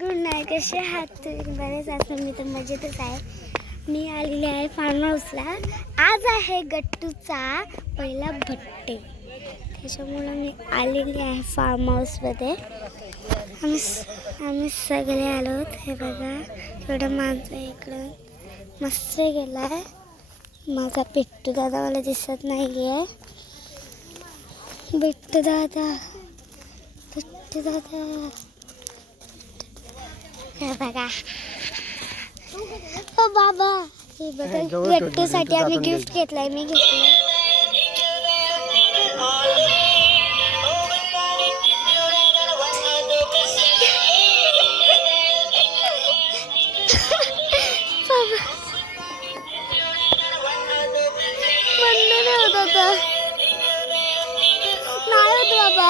Good night. कसे आहात तुम्ही? बरेच असं मी तर मजेतच आहे. मी आलेली आहे फार्म हाऊसला. आज आहे गट्टूचा पहिला बड्डे, त्याच्यामुळं मी आलेली आहे फार्म हाऊसमध्ये. आम्ही सगळे आलो आहोत. हे बघा थोडं माझं इकडं मस्त गेला आहे. माझा पिट्टू दादा मला दिसत नाही आहे. पिट्टू दादा, पिट्टू दादा, हे बघा. ओ बाबा, हे बघा गट्टूसाठी आम्ही गिफ्ट घेतलंय. मी घेतलंय. बाबा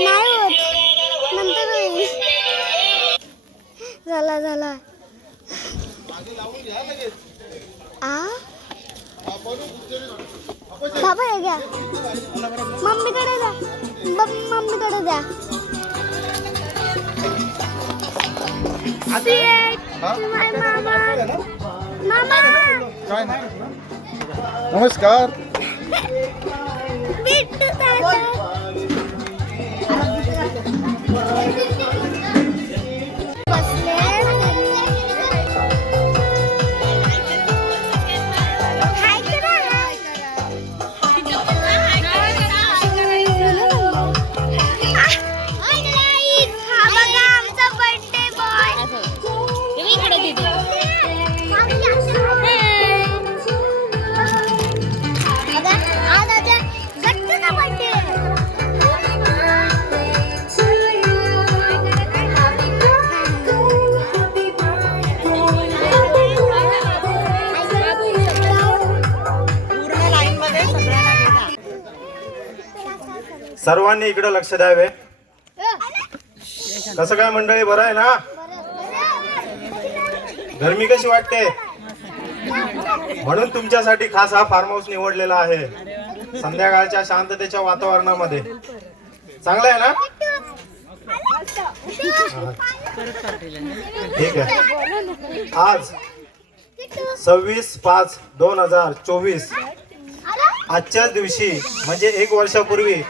नाही होत, नंतर होईल. झाला बाबा हे घ्या. मम्मीकडे द्या. मम्मीकडे द्या. मामा नमस्कार. सर्वांनी इकडे लक्ष द्यावे. कसं काय मंडळी, बरं आहे ना? गरमी कशी वाटते? म्हणून तुमच्यासाठी खास हा फार्म हाऊस निवडलेला आहे. संध्याकाळच्या शांततेच्या वातावरणामध्ये चांगलं आहे ना? ठीक आहे. आज 26/5/2024 आजच्याच दिवशी म्हणजे 1 वर्षापूर्वी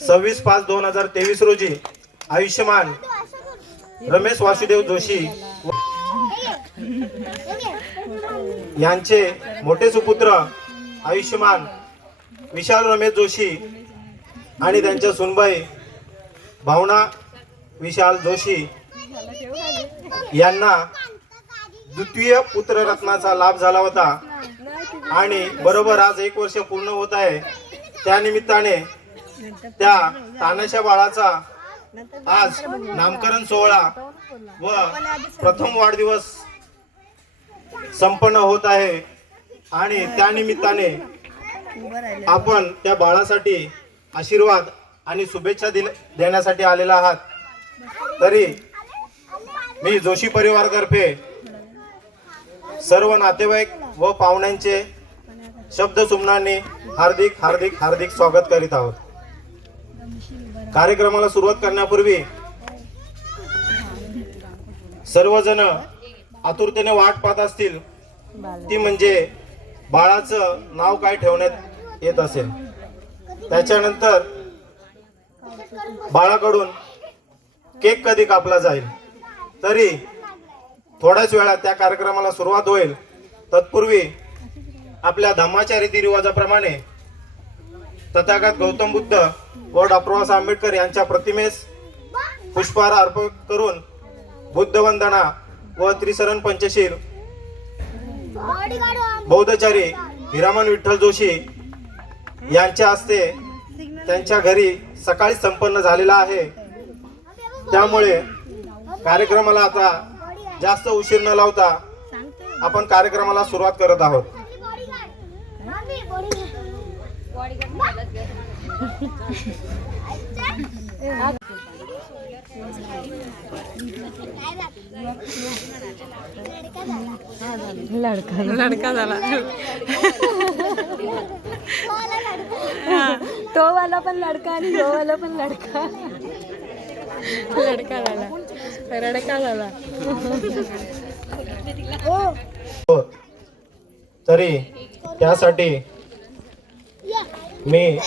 26/5/2023 रोजी आयुष्यमान रमेश वासुदेव जोशी यांचे मोठे सुपुत्र आयुष्यमान विशाल रमेश जोशी आणि त्यांच्या सुनबाई भावना विशाल जोशी यांना द्वितीय पुत्ररत्नाचा लाभ झाला होता. आणि बरोबर आज 1 वर्ष पूर्ण होत आहे. त्यानिमित्ताने त्या तानाशा बाळाचा आज नामकरण सोहळा व प्रथम वाढदिवस संपन्न होत आहे. आणि त्यानिमित्ताने आपण त्या बाळासाठी आशीर्वाद आणि शुभेच्छा देण्यासाठी आलेला आहात. तरी मी जोशी परिवारातर्फे सर्व नातेवाईक व पाहुण्यांचे शब्द सुमनांनी हार्दिक हार्दिक हार्दिक स्वागत करीत आहोत. कार्यक्रमाला सुरुवात करण्यापूर्वी सर्वजण आतुरतेने वाट पाहत असतील, ती म्हणजे बाळाचं नाव काय ठेवण्यात येत असेल. त्याच्यानंतर बाळाकडून केक कधी कापला जाईल. तरी थोड्याच वेळात त्या कार्यक्रमाला सुरुवात होईल. तत्पूर्वी आपल्या धम्माच्या रीतिरिवाजाप्रमाणे तथागत गौतम बुद्ध व डॉक्टर बाबासाहेब आंबेडकर यांच्या प्रतिमेस पुष्पहार अर्पण करून बुद्धवंदना व त्रिशरण पंचशील बौद्धचारी हिरामन विठ्ठल जोशी यांच्या हस्ते त्यांच्या घरी सकाळी संपन्न झालेला आहे. त्यामुळे कार्यक्रमाला आता जास्त उशीर न लावता आपण कार्यक्रमाला सुरुवात करत आहोत. लडका झाला तो वाला पण लडका आणि तो वाला पण लडका. रडका झाला हो. तरी त्यासाठी मी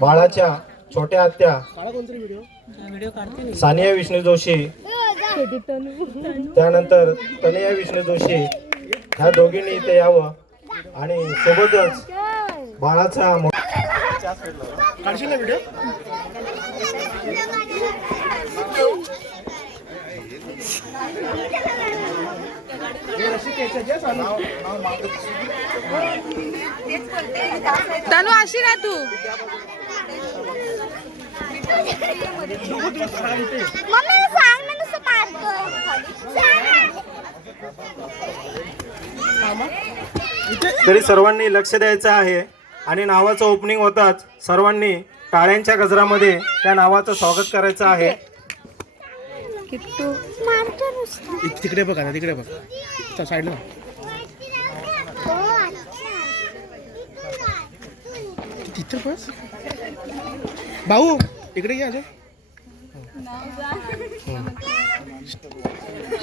बाळाच्या छोट्या आत्या सानिया विष्णू जोशी, त्यानंतर तनया विष्णू जोशी ह्या दोघींनी इथे यावं आणि सोबतच बाळाचा तनु अशी ना तू तरी सर्वांनी लक्ष द्यायचं आहे आणि नावाचं ओपनिंग होताच सर्वांनी टाळ्यांच्या गजरामध्ये त्या नावाचं स्वागत करायचं आहे. किट्टू तिकडे बघ आता, तिकडे बघ साईडला. तिथे बस भाऊ, इकडे घ्या.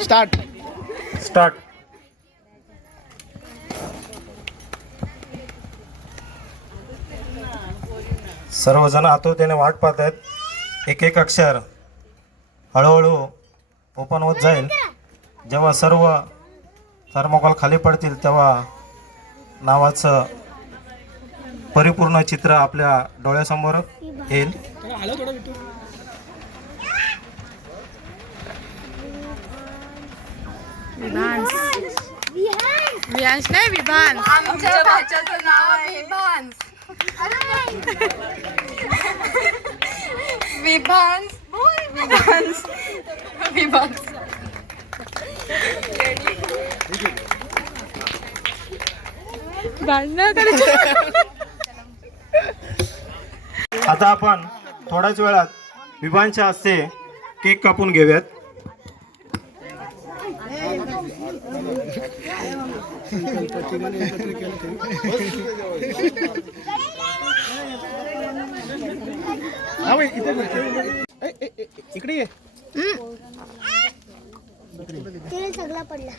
स्टार्ट. सर्वजण आतुरतेने वाट पाहत आहेत. एक एक अक्षर हळूहळू ओपन होत जाईल. जेव्हा सर्व थर्मोकॉल खाली पडतील तेव्हा नावाचं परिपूर्ण चित्र आपल्या डोळ्यासमोर येईल. विहांश नाही विभान. आमच्या भाच्याचं नाव आहे विभांश. विभांश विभांश विभांश. आता आपण थोड्याच वेळात विभांच्या हस्ते केक कापून घेऊयात. इकडे ये. तिने सगळा पडला.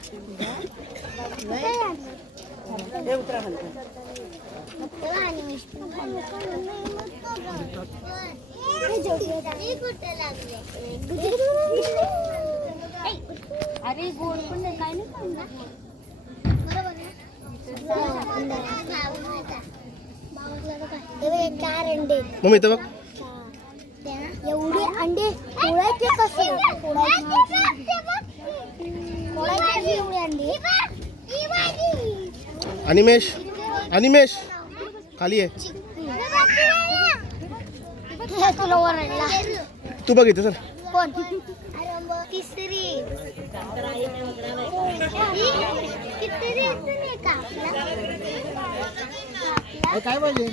अरे गोड पण काय नाही पडला. बरोबर 4 अंडे. मम्मी इथं बघ. एवढे अंडे फोडायचे कसे? फोडायचे एवढे अंडे. अनिमेश खाली आहे. तुला ओरडला. तू बघ इथं. चल कोण? तिसरी. किती नाही का काय पाहिजे?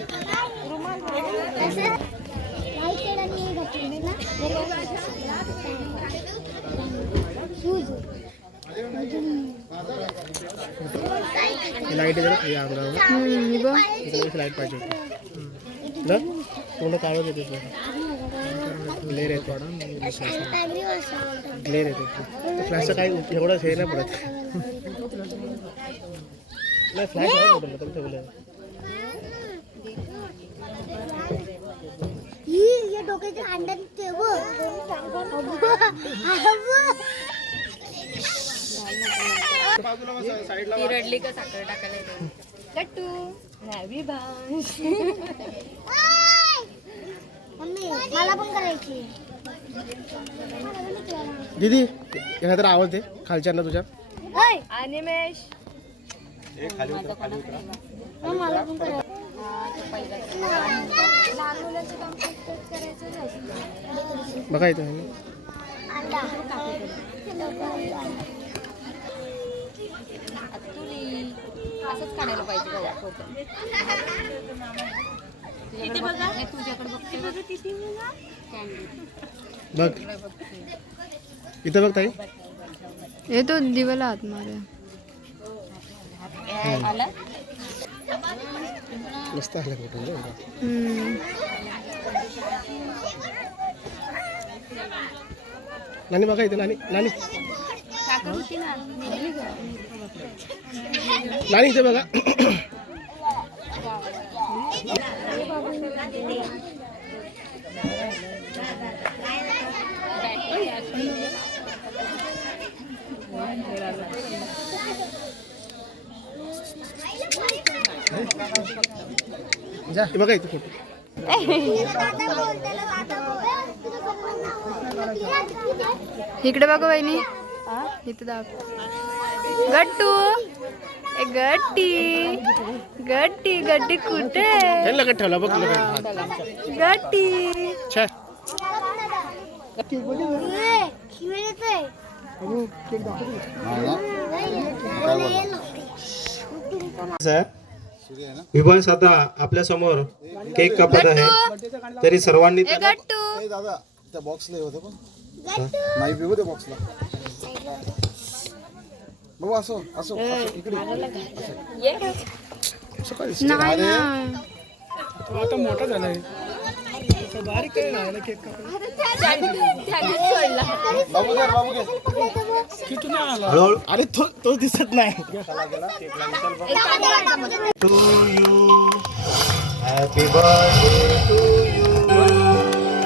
लाईट लाईट पाहिजे होती. पूर्ण काढत येते. ग्लेअर येते. ग्लेअर येते. फ्लॅशचं काय एवढं हे नाही पडत. नाही फ्लॅश आहे मोठं तर ठेवलं. ही डोक्याच्या अंड्यात ठेव. ती रडली का साखर टाकायला. गट्टू मम्मी मला पण करायची. दीदी यांना तर आवाज दे खालच्यांना तुझ्या. अनिमेश मला पण करायची. बघा इथं. असंच काढायला पाहिजे तुझ्याकडे बघ इथं बघ ताई. हे तो दिवाला हात मारे. मस्त आलं फोटो. नानी बघा इथे नानी नानी नानी इथे बघा. हे बघा इथे फोटो. इकडे बघा वहिनी इथे दाब. गट्टू ए गट्टी गट्टी गट्टी कुठे हे लगत ठेवला बघ लगत. गट्टी छे विभास आता आपल्या समोर केक कापत आहे, तरी सर्वांनी ए गट्टू दादा त्या बॉक्सला होतं पण नाही पिऊ त्या बॉक्सला बघू. असं असं इकडे नाही ना. आता मोठा झालाय. बारीक काय राहिला केक कापायला. बाबू घे बाबू घे. किती नाही आला. हळूहळू अरे तो दिसत नाही. To you, happy birthday to you,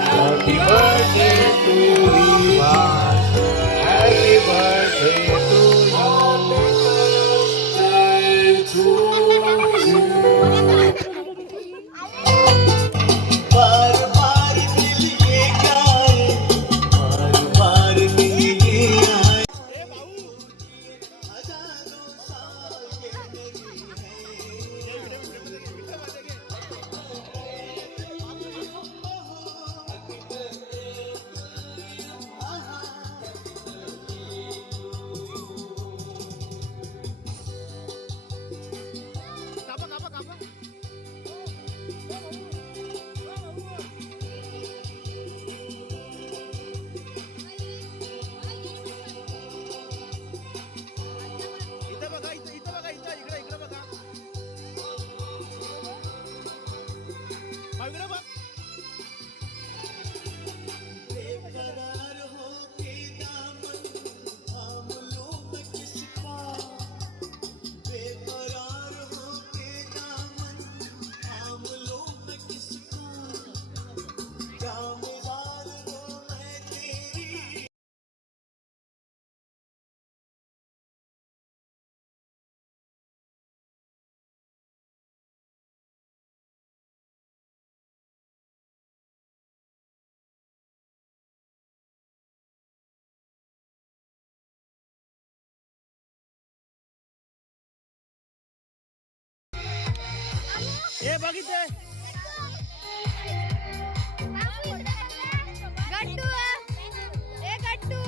happy birthday to Vibhas, happy birthday to हे बघितलं. गट्टू ए गट्टू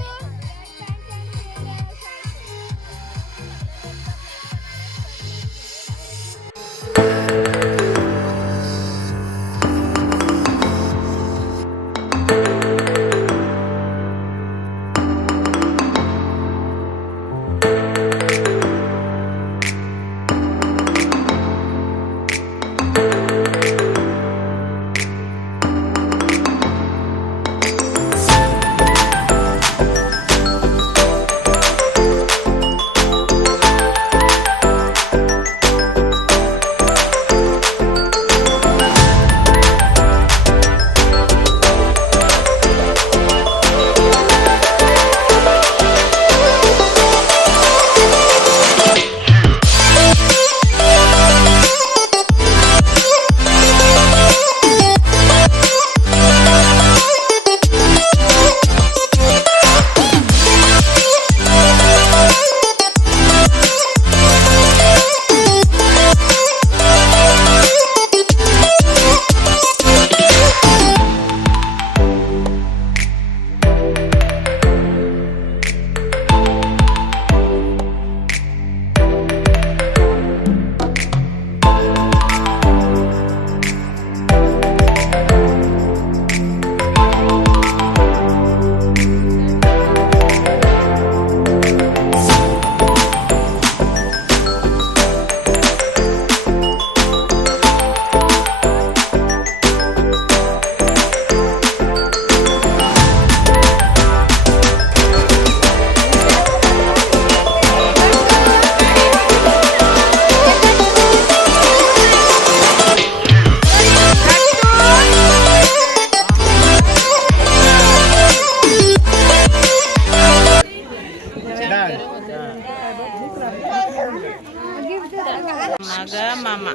मामा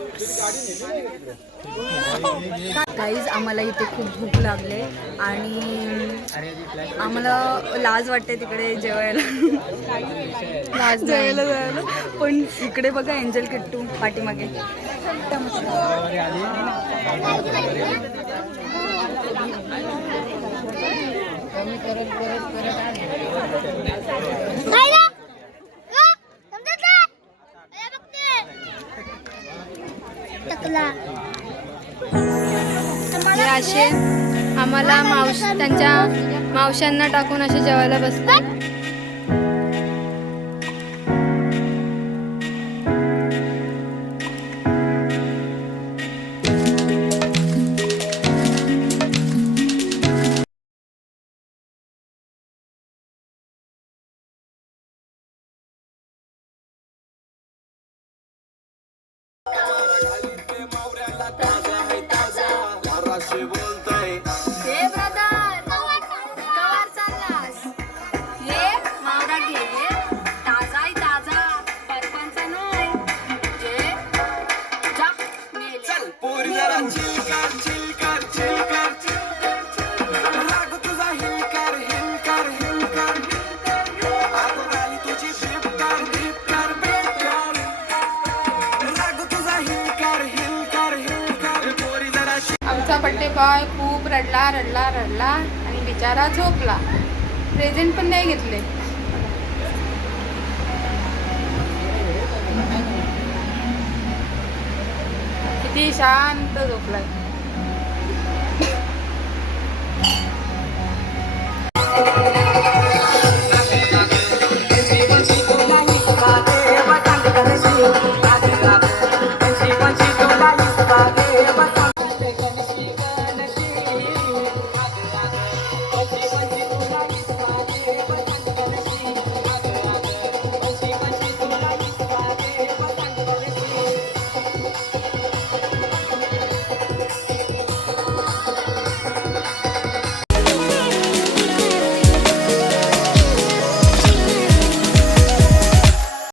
गाईज आम्हाला इथे खूप भूक लागले आणि आम्हाला लाज वाटते तिकडे जेवायला जायला पण इकडे बघा एंजल किट्टू पाठीमागे हे असे आम्हाला त्यांच्या मावशांना टाकून असे जेवायला बसतात. आमचा बड्डे बॉय खूप रडला आणि बिचारा झोपला. प्रेझेंट पण नाही घेतले. किती शांत झोपलाय.